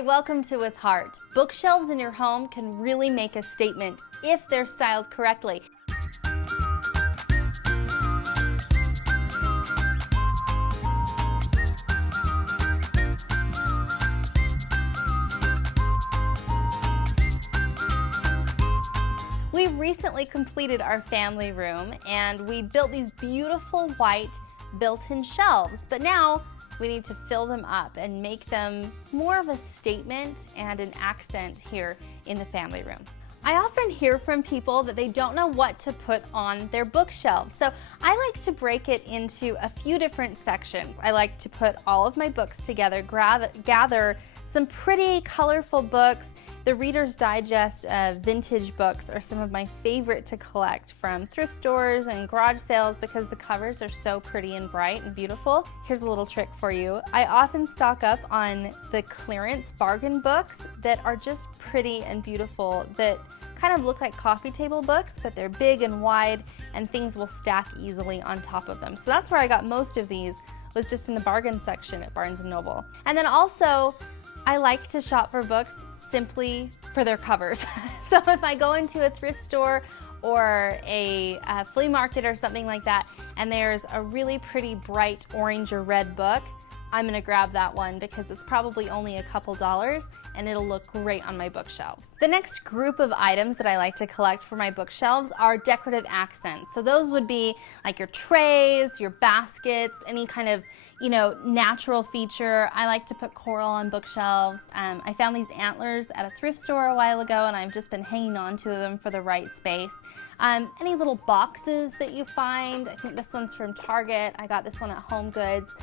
Hi, welcome to With Heart. Bookshelves in your home can really make a statement if they're styled correctly. We recently completed our family room and we built these beautiful white built-in shelves, but now we need to fill them up and make them more of a statement and an accent here in the family room. I often hear from people that they don't know what to put on their bookshelves, so I like to break it into a few different sections. I like to put all of my books together, gather some pretty colorful books. The Reader's Digest vintage books are some of my favorite to collect from thrift stores and garage sales because the covers are so pretty and bright and beautiful. Here's a little trick for you. I often stock up on the clearance bargain books that are just pretty and beautiful, that kind of look like coffee table books, but they're big and wide and things will stack easily on top of them. So that's where I got most of these, was just in the bargain section at Barnes & Noble. And then also, I like to shop for books simply for their covers. So if I go into a thrift store or a flea market or something like that, and there's a really pretty bright orange or red book, I'm gonna grab that one because it's probably only a couple dollars and it'll look great on my bookshelves. The next group of items that I like to collect for my bookshelves are decorative accents. So those would be like your trays, your baskets, any kind of, natural feature. I like to put coral on bookshelves. I found these antlers at a thrift store a while ago and I've just been hanging on to them for the right space. Any little boxes that you find. I think this one's from Target. I got this one at Home Goods.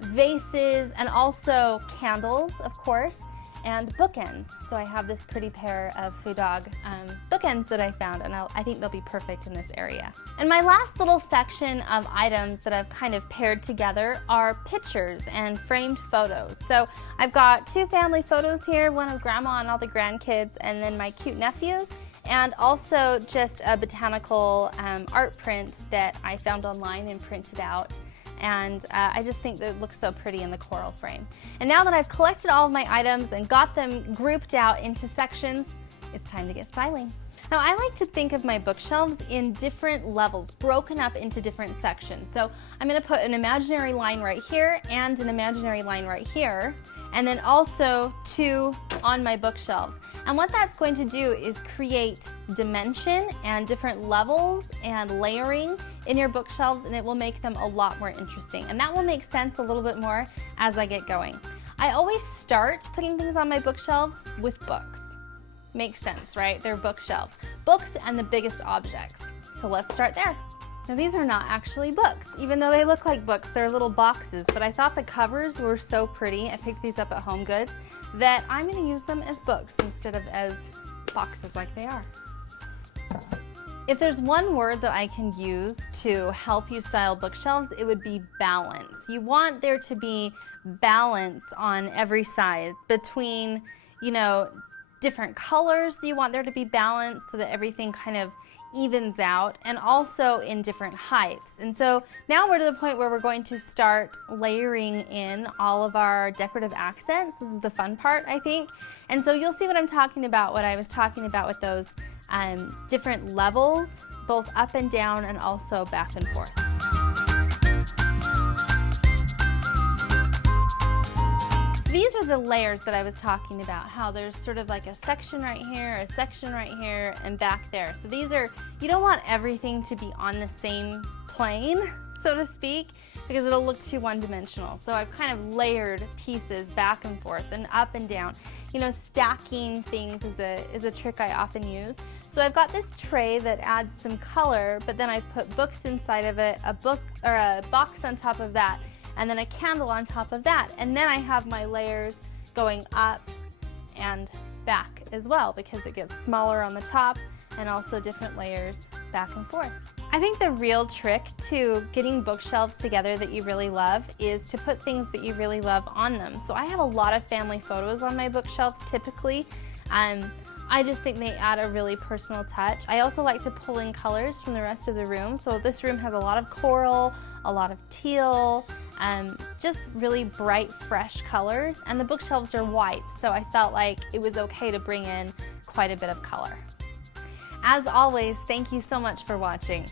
Vases, and also candles, of course, and bookends. So I have this pretty pair of Foo Dog bookends that I found, and I think they'll be perfect in this area. And my last little section of items that I've kind of paired together are pictures and framed photos. So I've got two family photos here, one of Grandma and all the grandkids, and then my cute nephews, and also just a botanical art print that I found online and printed out. And I just think that it looks so pretty in the coral frame. And now that I've collected all of my items and got them grouped out into sections, it's time to get styling. Now I like to think of my bookshelves in different levels, broken up into different sections. So I'm gonna put an imaginary line right here and an imaginary line right here, and then also two on my bookshelves. And what that's going to do is create dimension and different levels and layering in your bookshelves, and it will make them a lot more interesting. And that will make sense a little bit more as I get going. I always start putting things on my bookshelves with books. Makes sense, right? They're bookshelves. Books and the biggest objects. So let's start there. Now these are not actually books. Even though they look like books, they're little boxes, but I thought the covers were so pretty, I picked these up at Home Goods, that I'm gonna use them as books instead of as boxes like they are. If there's one word that I can use to help you style bookshelves, it would be balance. You want there to be balance on every side between, different colors. You want there to be balance so that everything kind of evens out, and also in different heights. And so now we're to the point where we're going to start layering in all of our decorative accents. This is the fun part, I think. And so you'll see what I'm talking about, what I was talking about with those different levels, both up and down and also back and forth. These are the layers that I was talking about, how there's sort of like a section right here, a section right here, and back there. So these are, you don't want everything to be on the same plane, so to speak, because it'll look too one-dimensional. So I've kind of layered pieces back and forth and up and down. Stacking things is a trick I often use. So I've got this tray that adds some color, but then I've put books inside of it, a book or a box on top of that, and then a candle on top of that. And then I have my layers going up and back as well, because it gets smaller on the top and also different layers back and forth. I think the real trick to getting bookshelves together that you really love is to put things that you really love on them. So I have a lot of family photos on my bookshelves typically. I just think they add a really personal touch. I also like to pull in colors from the rest of the room. So this room has a lot of coral, a lot of teal, just really bright, fresh colors. And the bookshelves are white, so I felt like it was okay to bring in quite a bit of color. As always, thank you so much for watching.